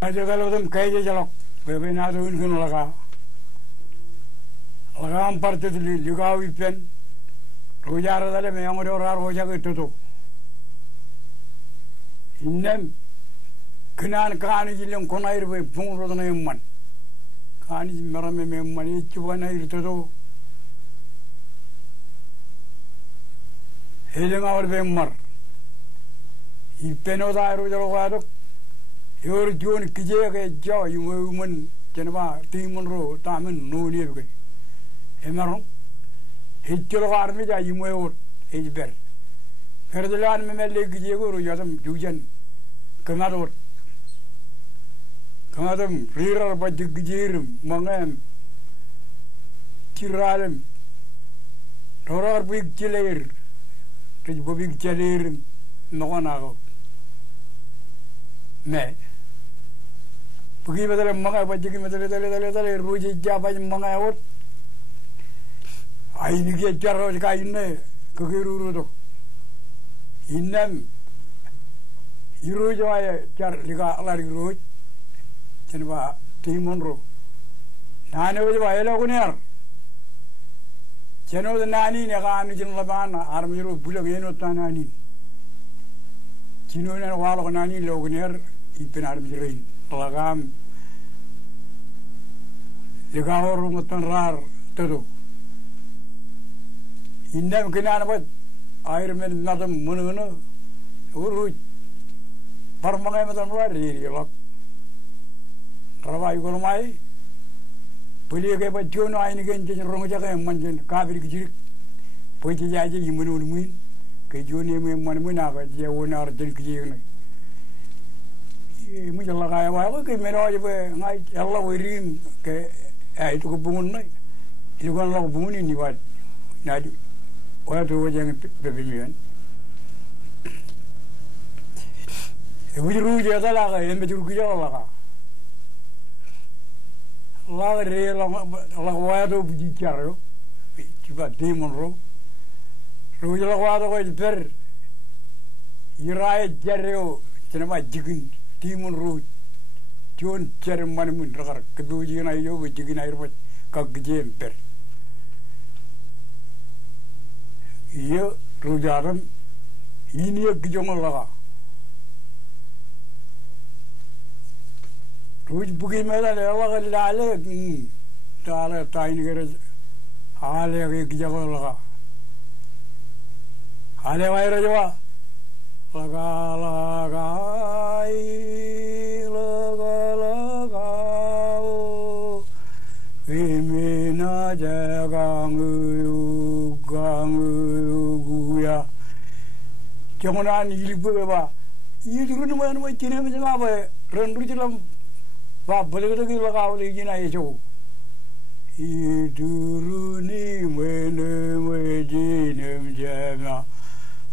Aja kalau tuh kayak jalok, bebe nado ini laga ampar tuh juga wipen, rojar ada le memang orang rojar itu tuh. Inem kenan kani jilang konair be pung rodana emman, kani merah memang itu wana itu tuh. Healing our bemar, ipeno da rojar wadok. Yor John Kijay ke jaw you woman Geneva Timon Ro Taman no near ke Emeron Hitcher army ja you may age bear Ferdelan Memele Kijego Yadam Jujan Kamador Kamadam Rira by the Gijirim Mangam Tiralim Tora big Chilair Big Chilair no one out Me Pergi betul mengai baju betul ruji jawab mengai awat. Ini dia cara jika ini kegiru tu. Inam iru jawab cara jika lari ruj. Jenapa timon ro. Nani jawab elok ni ar. Jenapa nani ni kan jenapa mana army ro bulan ini tu nani. Jinu ni walau nani log ni ar ipen army rain. Lagam Ligawar mutan rar tuh. Indam kena apa? Air men nadam mana urut. Parmangai mutan rar diri lak. Rawai gormai. Beli ke baju no aini kan jadi orang jaga yang manjen kabir kecil. Pergi aja imun imun. Kejuan yang mana apa? Dia onar jadi kecil ni. Mungkin lah kaya apa ke merah je pe ngai Allah wirim ke itu kebungun ni itu kan Allah kebungun ini buat nadi orang tu jangan berpemikiran Ujuru je ada lah kan yang berjuru kerja lah lah re lah orang tu berjijar yo cuba demon ro je lah orang tu kau ber irai jero cina jigun Timon Road, John Chairman Mundragar, Kabuji and I over Jigin Airport, Kagjem Per. Ye Rujaram, Inia Gijongalaga. Ruj Bugimela, Lale, Tala, Tiny, Hale Gijongalaga. Hale Vairaja. Lagai Imina jagangu guya Jangan ilmu apa Itu ni mana macam ni macam apa Rendu dalam Apa boleh kita lagau lagi na itu Itu ni mana macam jana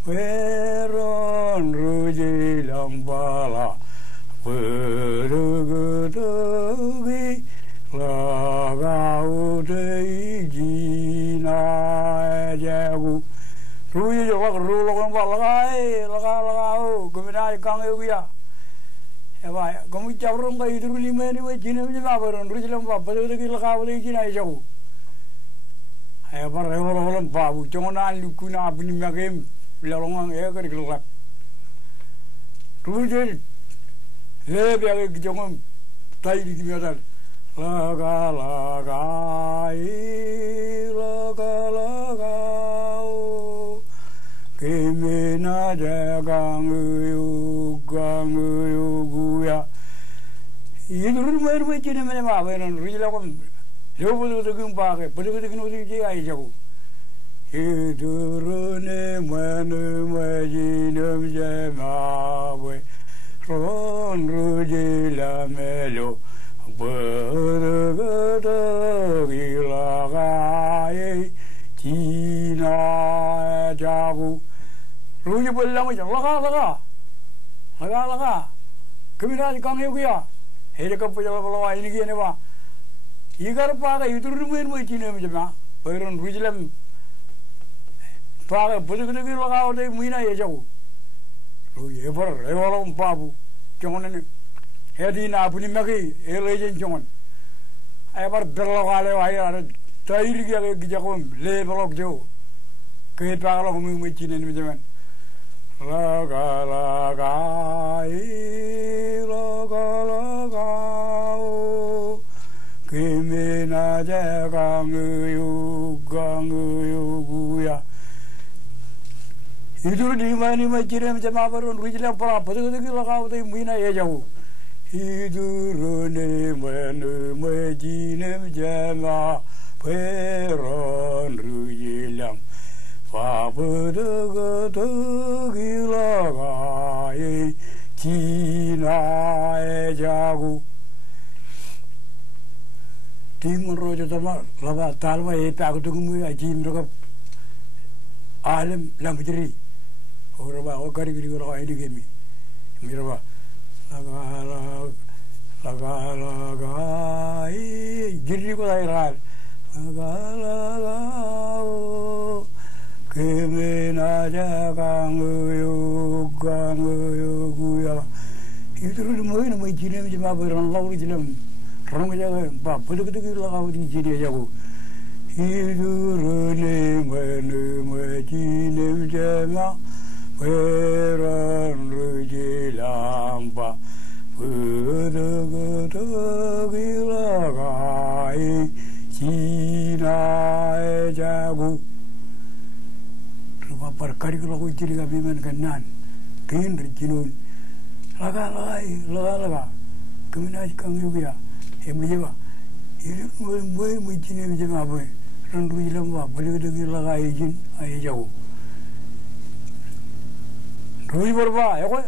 Weron ruji lambala Pergudugi Lagau deijina jagu Ruji jawab rulok lagau Kemudian kang euya Eba kamu cabrong ka itu lima ni macam ni macam ruji lambala Pergudugi lagau deijina jagu Eba rewol babu jangan lukuna abni magem Bilang orang kerja kelak. Tujuan, lebih agak jangan tay di mana. Laga, kemana jagang guya. Ini rumah macam ni mana apa? Rumah lawan. Jauh betul pakai, betul je aja. Idurune manu majinum jemawe ron rujila melo bergada gilagai Cina jabu ruji belang macam laga kemudian kang ya hele kapal lawa ini gini ba igar pakai idurune majinum jema beron rujilam Para betul betul lagau deh mina ya jauh. Ruye ber, orang babu, jangan ni Hedina puni magi elejen jongon. Ebar berlokale wahir tairi gaya gijakom le belok jo. Ke pagalo ngumi cinin macam laga o kemena jagang guya. Itu di mana cinin macam apa ron rujilah pernah betul laga tu mina ya jauh. Idurune menu majinem jama peron ruyilam fabudaga gilagai Cina jagu tim rojo tama laba talma aku tunggu ajim roga alam lamjeri orba okari giri roga ini gemi miraba laga giri ko dairal laga kemena jagang guya itu lu mau cina macam apa orang lalu jelam orang jaga bah betul laga di cina jago itu rene mana cina macam peran rujilam ba gilagai Cina jago rupa perkari kalau kau ciri kami mengenal kain ricinun laga kemenai kang juga emujeba ini mui cini macam apa randu ilam ba boleh kita laga izin ayah jago Rui berapa ya kau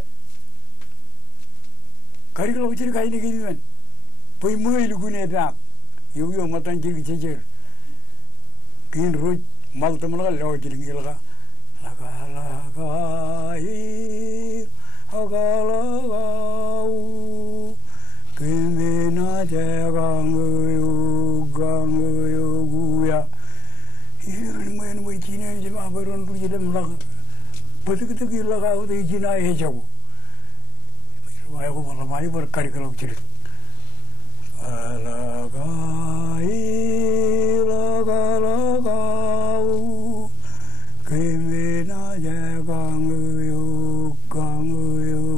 kari kalau ciri kain ini gini kan pui mui lugune tak yo matan ciri cecer kain rui mal teman laga ciri ngilga laga kemena jagang guya ini mau cina macam apa orang tu jadi melak betul laga itu cina jauh saya aku malam hari berkari kalau ciri laga kemena jagang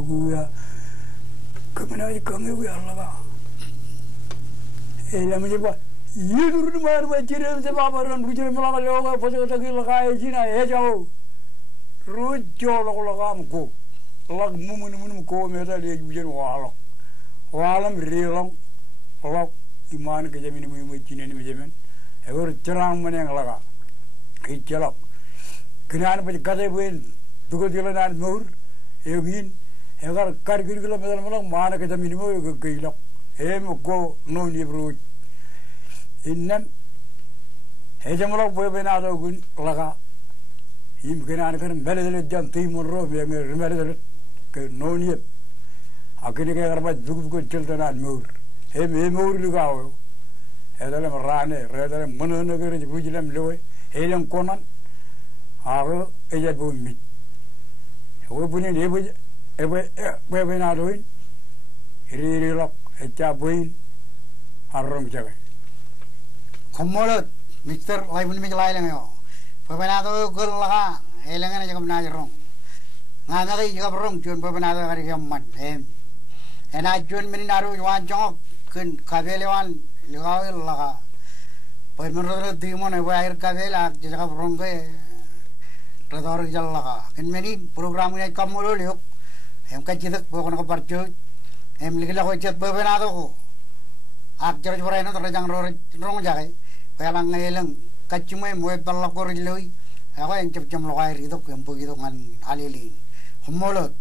guya kemena jagang guya laga macam apa ini dulu mana ciri macam apa orang rujuk melaka laga pasal kata laga cina jauh rujuk laga muko lag mumun ko meta le bujen walam rilang lag iman ke jamin mu cina ni jamin ewer cerang meneng laga kicelak kenan pa kade buen dugo dilanan mur egin egar kargir gila metal mana ke jamin mu geilak ko no ni bro innan hejamlak boy benado gun laga im kenan kan beledele jam timur ro me meledele ke noniye akini ke garba dugu chiltanan mur mur lugawo edale marane redale monono ke rujilam loy helam konan ago eja bumi o buni ne ebe na doin ri lok echa buin arrom jaga komolot mister lai buni mi lai lengayo pebenado gol laga elengan aja kemna jerong ngana ke juga berong jun pebenado kari keman ena jun meni naru wan jongok kun kabelewan ligawe laga pemenro dimon eba air kabela jaga berong ke redor jal laga kun meni program ini kamu liuk kajidak pokoknya ke parcu ligila ko chat pebenado ko ak jor jorena terjang rong jaga kalang ngelang kacumai moe balakor loi ako yang cem-cem lokai itu kempu gitu ngan alilin homolot